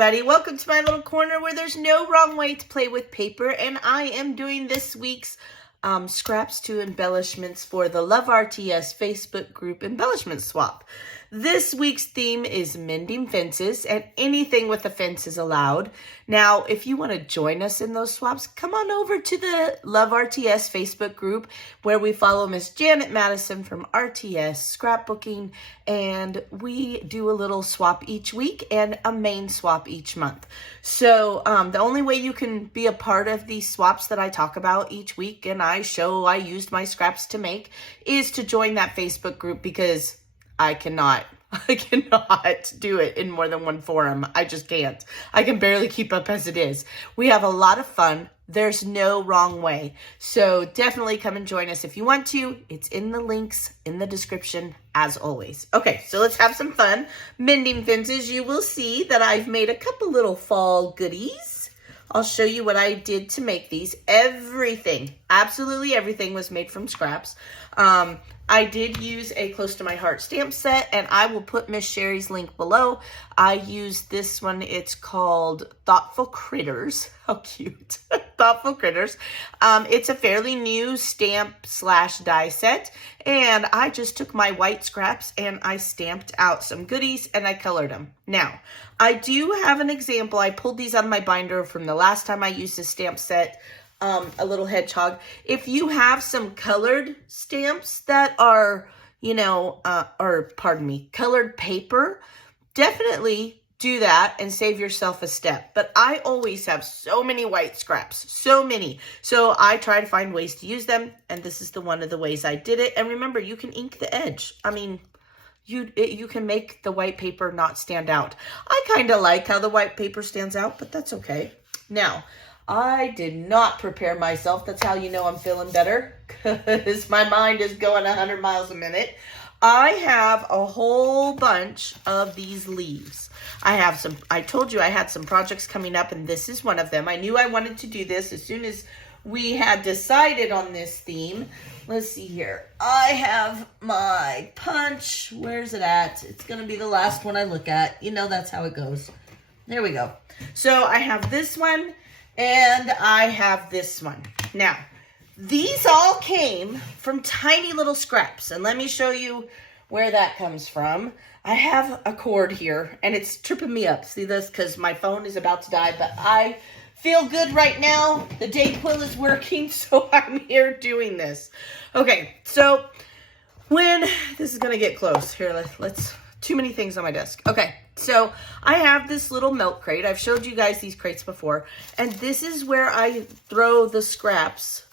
everybody. Welcome to my little corner where there's no wrong way to play with paper, and I am doing this week's scraps to embellishments for the Love RTS Facebook group embellishment swap. This week's theme is mending fences, and anything with a fence is allowed. Now, if you want to join us in those swaps, come on over to the Love RTS Facebook group where we follow Miss Janet Madison from RTS Scrapbooking, and we do a little swap each week and a main swap each month. So the only way you can be a part of these swaps that I talk about each week and I used my scraps to make is to join that Facebook group, because I cannot do it in more than one forum. I just can't. I can barely keep up as it is. We have a lot of fun. There's no wrong way. So definitely come and join us if you want to. It's in the links in the description as always. Okay, so let's have some fun. Mending fences. You will see that I've made a couple little fall goodies. I'll show you what I did to make these. Everything, absolutely everything was made from scraps. I did use a Close to My Heart stamp set, and I will put Miss Sherry's link below. I used this one. It's called Thoughtful Critters. How cute. Thoughtful Critters. It's a fairly new stamp / die set, and I just took my white scraps and I stamped out some goodies and I colored them. Now, I do have an example. I pulled these out of my binder from the last time I used this stamp set. A little hedgehog. If you have some colored stamps that are, colored paper, definitely do that and save yourself a step. But I always have so many white scraps, so many. So I try to find ways to use them, and this is one of the ways I did it. And remember, you can ink the edge. I mean, you can make the white paper not stand out. I kind of like how the white paper stands out, but that's okay. Now, I did not prepare myself. That's how you know I'm feeling better, because my mind is going 100 miles a minute. I have a whole bunch of these leaves. I told you I had some projects coming up, and this is one of them. I knew I wanted to do this as soon as we had decided on this theme. Let's see here. I have my punch. Where's it at? It's going to be the last one I look at. You know, that's how it goes. There we go. So I have this one. And I have this one. Now, these all came from tiny little scraps. And let me show you where that comes from. I have a cord here, and it's tripping me up. See this? Because my phone is about to die, but I feel good right now. The Dayquil is working, so I'm here doing this. Okay, so when this is going to get close. Here, let's too many things on my desk. Okay, so I have this little milk crate. I've showed you guys these crates before, and this is where I throw the scraps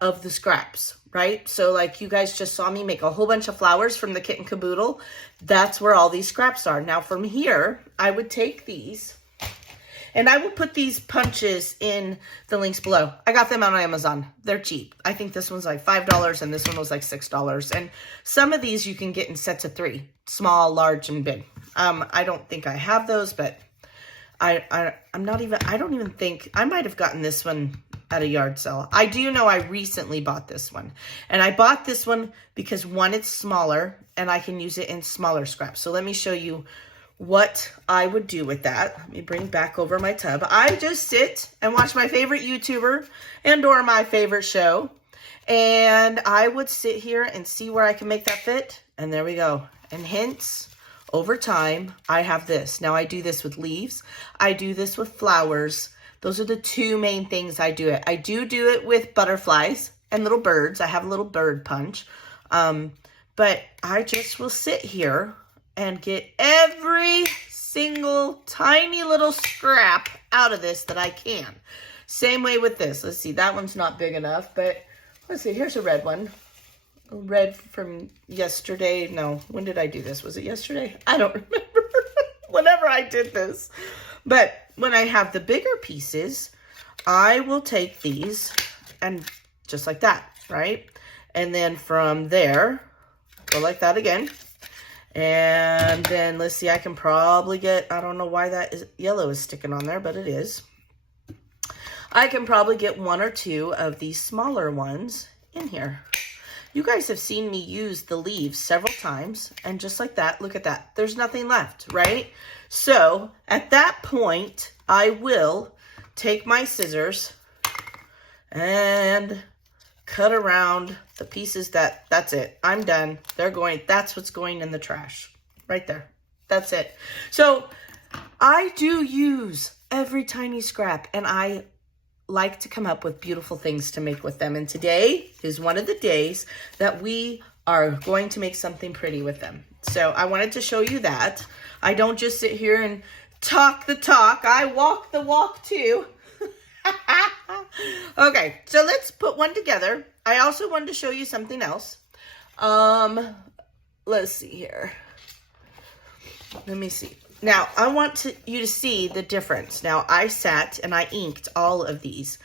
of the scraps, right? So like you guys just saw me make a whole bunch of flowers from the kit and caboodle. That's where all these scraps are. Now from here, I would take these, and I will put these punches in the links below. I got them on Amazon. They're cheap. I think this one's like $5 and this one was like $6. And some of these you can get in sets of 3, small, large, and big. I don't think I have those, but I don't even think, I might have gotten this one at a yard sale. I do know I recently bought this one. And I bought this one because one, it's smaller and I can use it in smaller scraps. So let me show you what I would do with that. Let me bring back over my tub. I just sit and watch my favorite YouTuber or my favorite show. And I would sit here and see where I can make that fit. And there we go. And hence, over time, I have this. Now I do this with leaves. I do this with flowers. Those are the 2 main things I do it. I do it with butterflies and little birds. I have a little bird punch. But I just will sit here and get every single tiny little scrap out of this that I can. Same way with this. Let's see, that one's not big enough, but let's see, here's a red one. A red from yesterday. No, when did I do this? Was it yesterday? I don't remember. Whenever I did this. But when I have the bigger pieces, I will take these and just like that, right? And then from there, go like that again. And then let's see, I can probably get, I don't know why yellow is sticking on there, but it is. I can probably get 1 or 2 of these smaller ones in here. You guys have seen me use the leaves several times, and just like that, look at that. There's nothing left, right? So at that point, I will take my scissors and cut around the pieces that's it. I'm done. That's what's going in the trash right there. That's it. So I do use every tiny scrap, and I like to come up with beautiful things to make with them. And today is one of the days that we are going to make something pretty with them. So I wanted to show you that. I don't just sit here and talk the talk. I walk the walk too. Okay, so let's put one together. I also wanted to show you something else. Let's see here. Let me see. Now, I want you to see the difference. Now, I sat and I inked all of these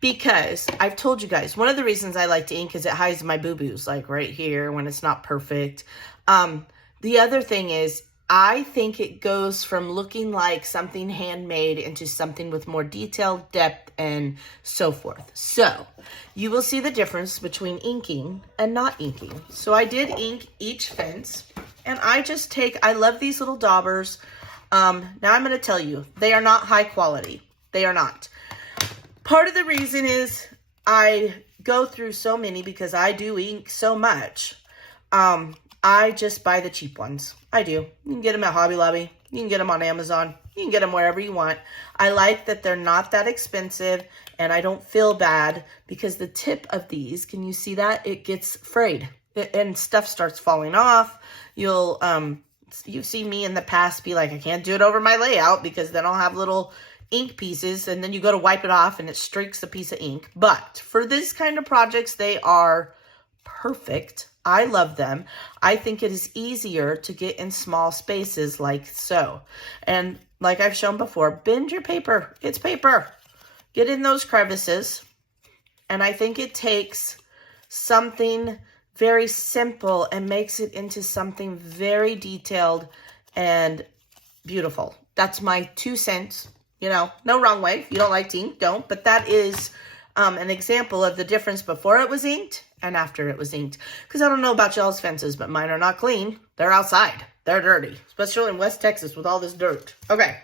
because I've told you guys, one of the reasons I like to ink is it hides my boo-boos, like right here when it's not perfect. The other thing is, I think it goes from looking like something handmade into something with more detail, depth, and so forth. So, you will see the difference between inking and not inking. So, I did ink each fence. And I love these little daubers. Now I'm going to tell you, they are not high quality. They are not. Part of the reason is I go through so many because I do ink so much. I just buy the cheap ones. I do. You can get them at Hobby Lobby. You can get them on Amazon. You can get them wherever you want. I like that they're not that expensive, and I don't feel bad because the tip of these, can you see that? It gets frayed and stuff starts falling off. You've seen me in the past be like, I can't do it over my layout because then I'll have little ink pieces, and then you go to wipe it off and it streaks a piece of ink. But for this kind of projects, they are perfect. I love them. I think it is easier to get in small spaces like so. And like I've shown before, bend your paper. It's paper. Get in those crevices. And I think it takes something very simple and makes it into something very detailed and beautiful. That's my 2 cents. You know, no wrong way. If you don't like to ink, don't. But that is an example of the difference before it was inked and after it was inked. Because I don't know about y'all's fences, but mine are not clean. They're outside. They're dirty. Especially in West Texas with all this dirt. Okay.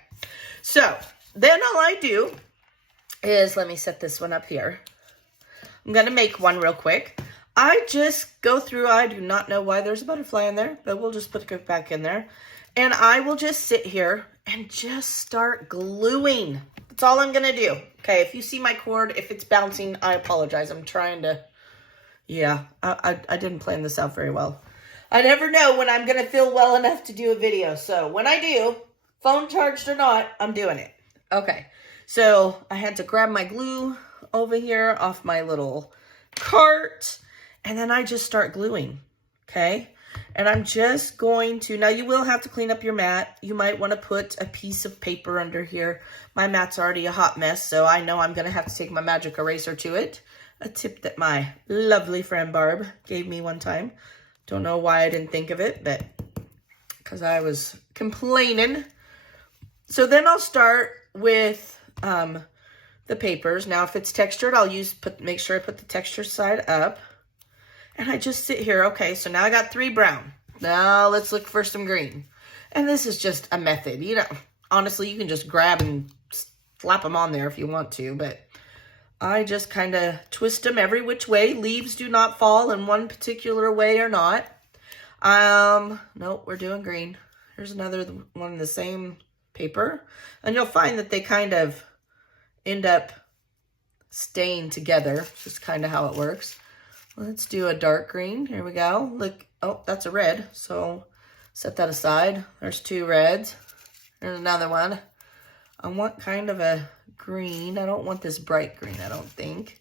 So, then all I do is, let me set this one up here. I'm going to make one real quick. I just go through, I do not know why there's a butterfly in there, but we'll just put it back in there. And I will just sit here and just start gluing. That's all I'm going to do. Okay, if you see my cord, if it's bouncing, I apologize. I'm trying to, yeah, I didn't plan this out very well. I never know when I'm going to feel well enough to do a video. So when I do, phone charged or not, I'm doing it. Okay, so I had to grab my glue over here off my little cart. And then I just start gluing, okay? And I'm just going to, now you will have to clean up your mat. You might want to put a piece of paper under here. My mat's already a hot mess, so I know I'm going to have to take my magic eraser to it. A tip that my lovely friend Barb gave me one time. Don't know why I didn't think of it, but because I was complaining. So then I'll start with the papers. Now, if it's textured, I'll make sure I put the texture side up. And I just sit here. Okay, so now I got 3 brown. Now let's look for some green. And this is just a method. You know, honestly, you can just grab and slap them on there if you want to. But I just kind of twist them every which way. Leaves do not fall in one particular way or not. Nope, we're doing green. Here's another one in the same paper. And you'll find that they kind of end up staying together. Just kind of how it works. Let's do a dark green. Here we go. Look, oh, that's a red. So set that aside. There's 2 reds. There's another one. I want kind of a green. I don't want this bright green, I don't think.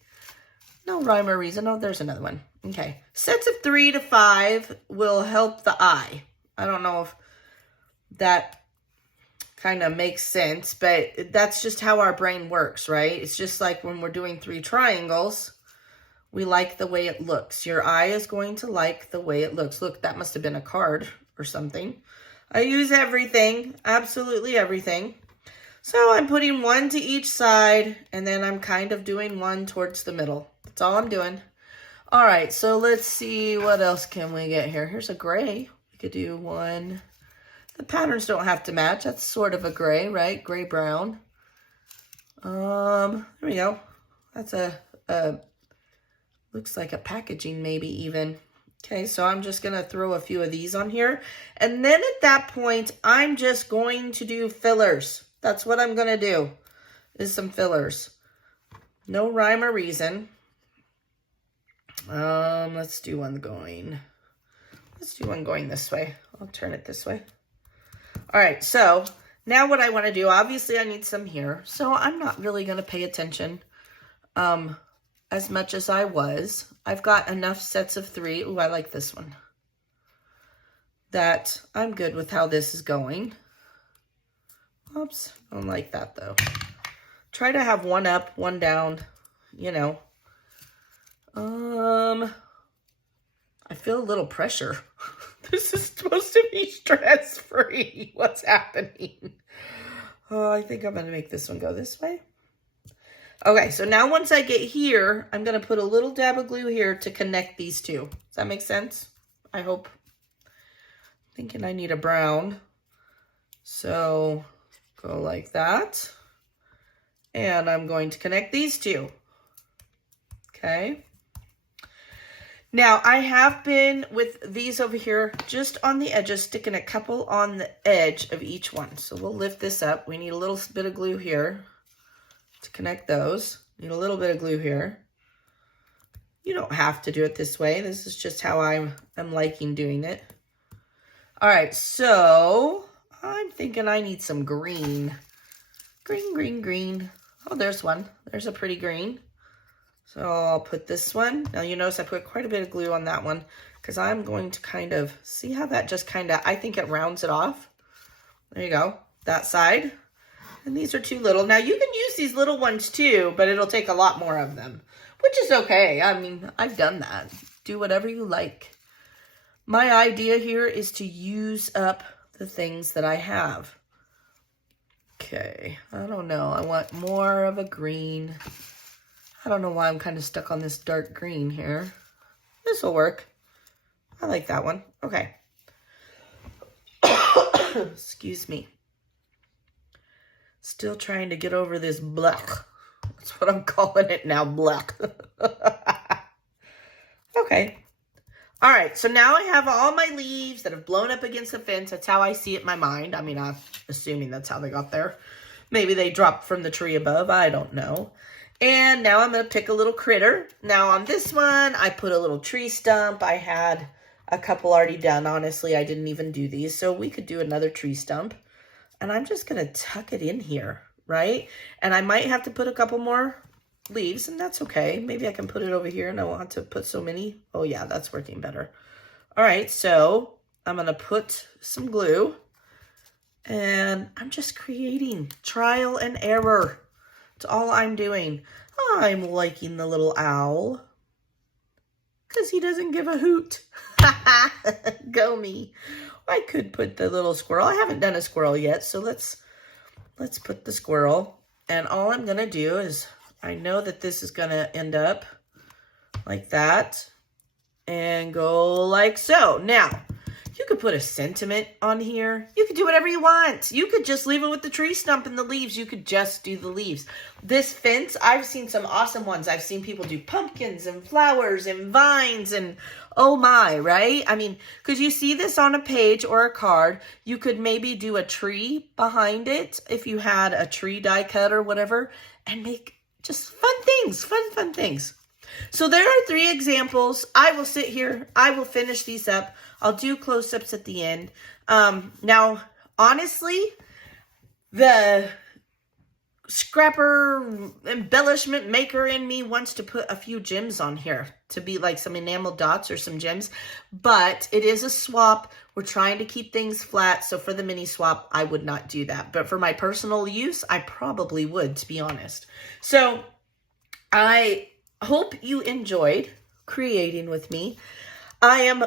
No rhyme or reason. Oh, there's another one. Okay. Sets of 3 to 5 will help the eye. I don't know if that kind of makes sense, but that's just how our brain works, right? It's just like when we're doing 3 triangles. We like the way it looks. Your eye is going to like the way it looks. Look, that must have been a card or something. I use everything, absolutely everything. So I'm putting 1 to each side, and then I'm kind of doing 1 towards the middle. That's all I'm doing. All right, so let's see what else can we get here. Here's a gray. We could do one. The patterns don't have to match. That's sort of a gray, right? Gray brown. There we go. That's a looks like a packaging maybe even. Okay, so I'm just gonna throw a few of these on here. And then at that point, I'm just going to do fillers. That's what I'm gonna do, is some fillers. No rhyme or reason. Let's do one going this way. I'll turn it this way. All right, so now what I want to do, obviously I need some here. So I'm not really going to pay attention as much as I was. I've got enough sets of 3. Ooh, I like this one. That I'm good with how this is going. Oops, I don't like that though. Try to have one up, one down, you know. I feel a little pressure. This is supposed to be stress-free. What's happening? Oh, I think I'm going to make this one go this way. Okay, so now once I get here, I'm going to put a little dab of glue here to connect these two. Does that make sense? I hope. I'm thinking I need a brown. So go like that. And I'm going to connect these two. Okay. Now, I have been with these over here just on the edges, sticking a couple on the edge of each one. So we'll lift this up. We need a little bit of glue here to connect those. Need a little bit of glue here. You don't have to do it this way. This is just how I'm liking doing it. All right, so I'm thinking I need some green. Green, green, green. Oh, there's one. There's a pretty green. So I'll put this one. Now you notice I put quite a bit of glue on that one because I'm going to kind of, see how that just kind of, I think it rounds it off. There you go, that side. And these are too little. Now you can use these little ones too, but it'll take a lot more of them, which is okay. I mean, I've done that. Do whatever you like. My idea here is to use up the things that I have. Okay, I don't know. I want more of a green. I don't know why I'm kind of stuck on this dark green here. This will work. I like that one. Okay. Excuse me. Still trying to get over this black. That's what I'm calling it now, black. Okay. All right, so now I have all my leaves that have blown up against the fence. That's how I see it in my mind. I mean, I'm assuming that's how they got there. Maybe they dropped from the tree above. I don't know. And now I'm going to pick a little critter. Now on this one, I put a little tree stump. I had a couple already done. Honestly, I didn't even do these. So we could do another tree stump. And I'm just going to tuck it in here, right? And I might have to put a couple more leaves, and that's okay. Maybe I can put it over here and I won't have to put so many. Oh yeah, that's working better. All right, so I'm going to put some glue. And I'm just creating trial and error. That's all I'm doing. I'm liking the little owl because he doesn't give a hoot. Go me. I could put the little squirrel. I haven't done a squirrel yet, so let's put the squirrel. And all I'm going to do is, I know that this is going to end up like that and go like so. Now, you could put a sentiment on here. You could do whatever you want. You could just leave it with the tree stump and the leaves. You could just do the leaves. This fence, I've seen some awesome ones. I've seen people do pumpkins and flowers and vines and oh my, right? I mean, could you see this on a page or a card? You could maybe do a tree behind it if you had a tree die cut or whatever and make just fun things, fun things. So there are 3 examples. I will sit here. I will finish these up. I'll do close-ups at the end. Now, honestly, the scrapper embellishment maker in me wants to put a few gems on here to be like some enamel dots or some gems, but it is a swap. We're trying to keep things flat, so for the mini swap, I would not do that. But for my personal use, I probably would, to be honest. So I hope you enjoyed creating with me. I am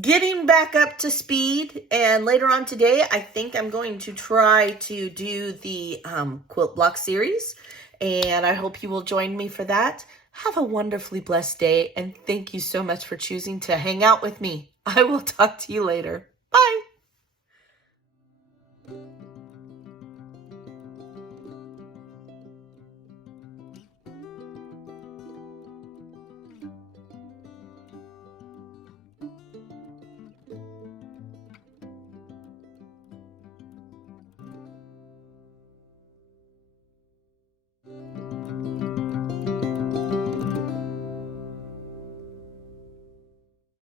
getting back up to speed, and later on today, I think I'm going to try to do the quilt block series, and I hope you will join me for that. Have a wonderfully blessed day, and thank you so much for choosing to hang out with me. I will talk to you later.